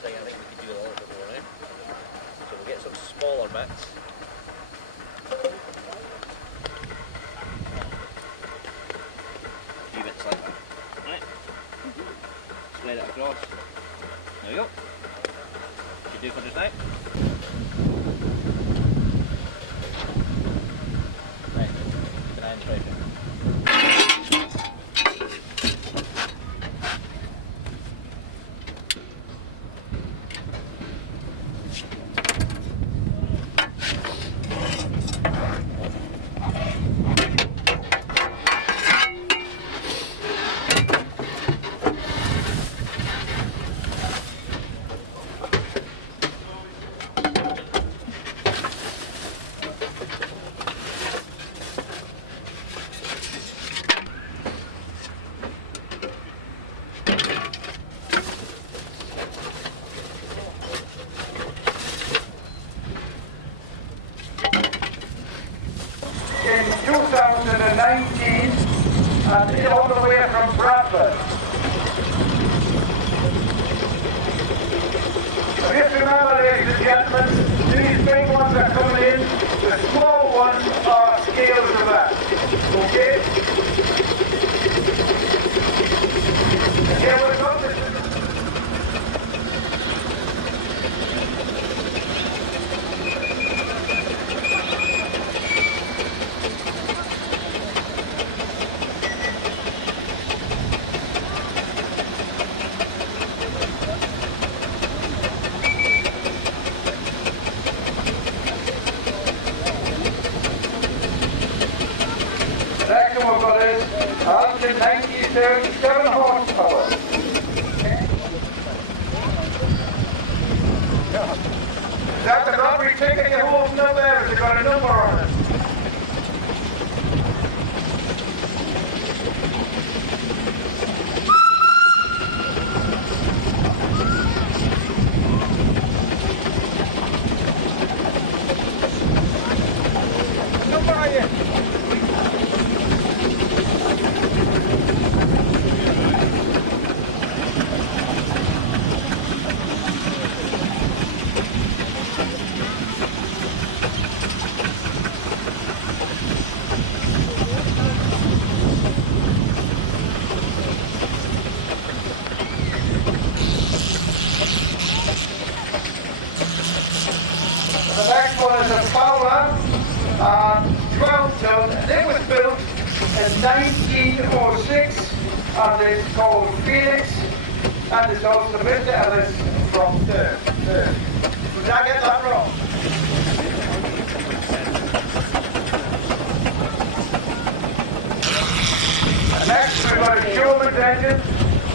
So I think we could do a little bit more now. So we'll get some smaller bits. A few bits like that. Right. Spread it across. There we go. Should do for just now. Right, grand treasure. In 2019 and all the way from Bradford. Just remember, ladies and gentlemen, these big ones are coming in, the small ones are scales of that. Okay? Here we go. Next one we've got is 197 horsepower. Is that the lottery ticket you're holding up there? Has it got a number on it? Number are you? The next one is a Fowler 12 ton. It was built in 1906 and it's called Phoenix and it's also Mr. Ellis from there. Did I get that wrong? Next we've got a Showman's engine.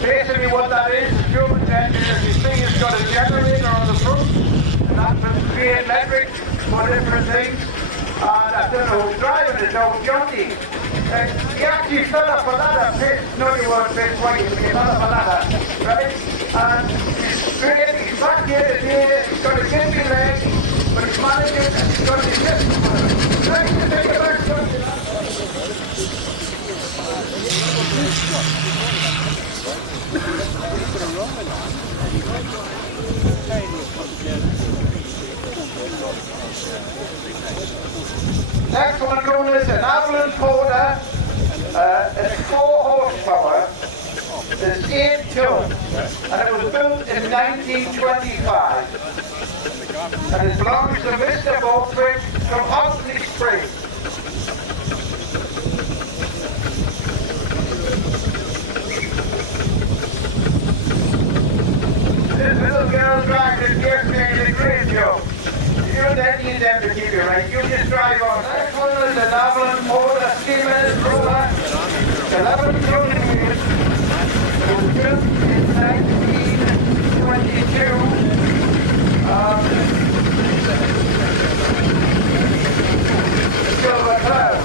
Basically what that is, a Showman's engine, as you see, it's got a generator on the front. That's been create electric for different things. And I don't know who's driving it, so Johnny. He actually fell off a ladder, no you weren't fit twice, he fell off a ladder, right? And he's back here today, he's got a gimpy leg, but he's managing and he's got his hip. Right, take it back, Johnny. Next one going is an Avalon Porter. It's 4 horsepower. It's 8 ton. And it was built in 1925. And it belongs to Mr. Corbridge from Oxley Springs. This little girl drives it yesterday in the great job. You don't need them to keep you right. You just drive on. Next one is an Avalon Porter Siemens roller. 11 ton wheels. It was built in 1922. Silver cloud.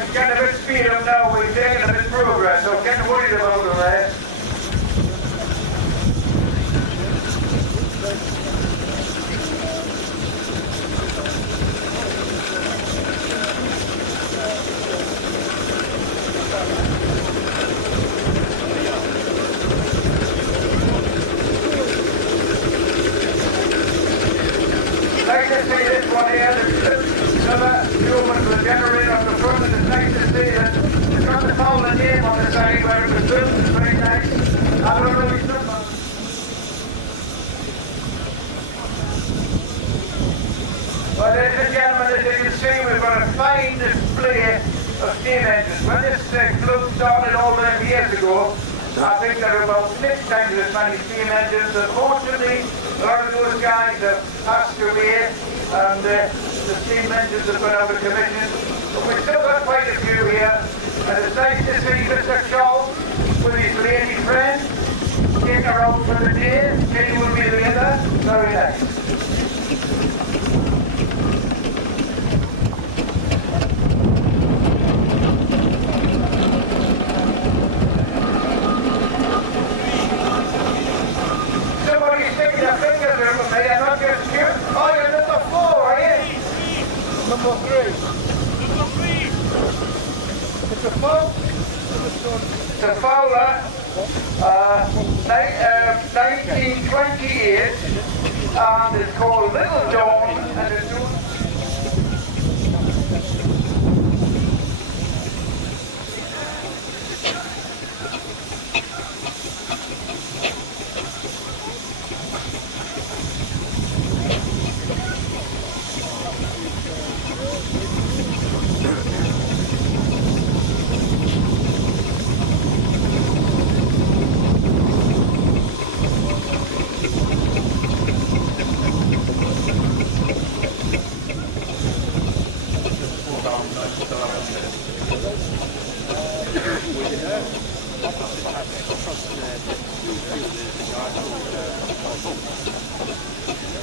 It's getting a bit speed up now. We're taking a bit progress, so getting worried about the rest. nice. I don't know if it's well, ladies and gentlemen, as you can see, we've got a fine display of steam engines. When this club started all them years ago, I think there were about 6 times as many steam engines. Unfortunately, a lot of those guys have passed away and the steam engines have gone out of commission. But we've still got quite a few here. And it's nice to see Mr. Charles with his lady friend taking her out for the day. He will be later. Very nice. Oh, you're number 4, are you? Number 3. It's a foul. It's a Fowler, 1928, and it's called Little Dawn, and it's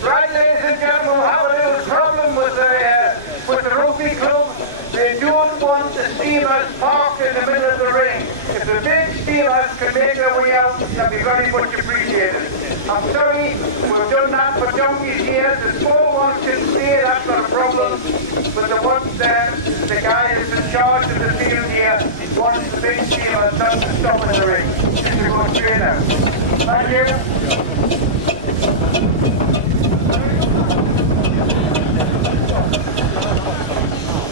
right, ladies and gentlemen, we have a little problem with the rugby club. They don't want the steamers parked in the middle of the ring. If the big steamers can make their way out, that'd be very much appreciated. I'm sorry, we've done that for donkeys years. The small ones can stay, that's not a problem. But the guy who's in charge of the field here wants the big steamers not to stop in the ring. Just to go straight out. Thank you.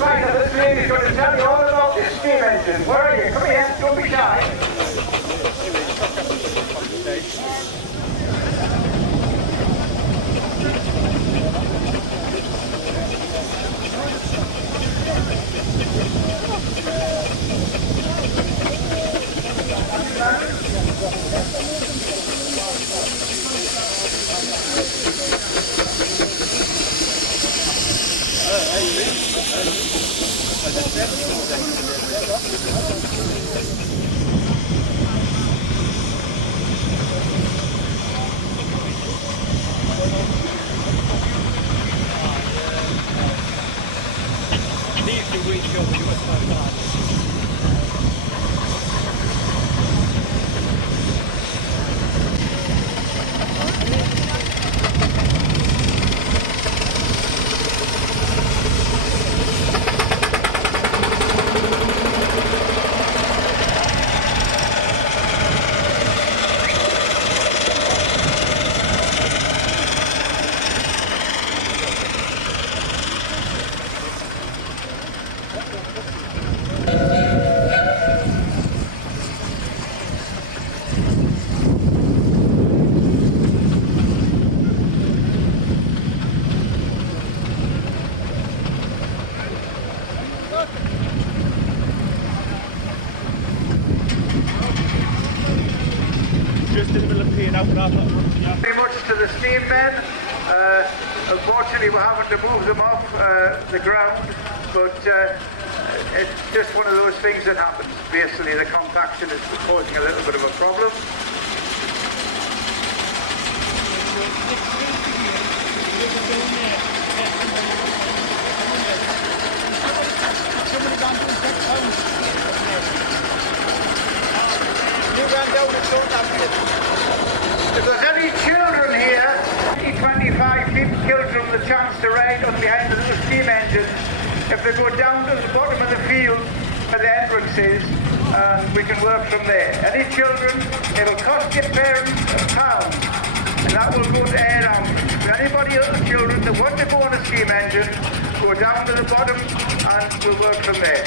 Right, now this lady's going to tell you all about this steam engine. Where are you? Come here, don't be shy. Just in the middle of peeing out. Very much to the steam men. Unfortunately, we're having to move them off the ground, but it's just one of those things that happens. Basically, the compaction is causing a little bit of a problem. If there's any children here, 25 children with a chance to ride on behind the little steam engine, if they go down to the bottom of the field where the entrance is, we can work from there. Any children, it'll cost your parents £1, and that will go to air out. For anybody little children that want to go on a steam engine, go down to the bottom and we'll work from there.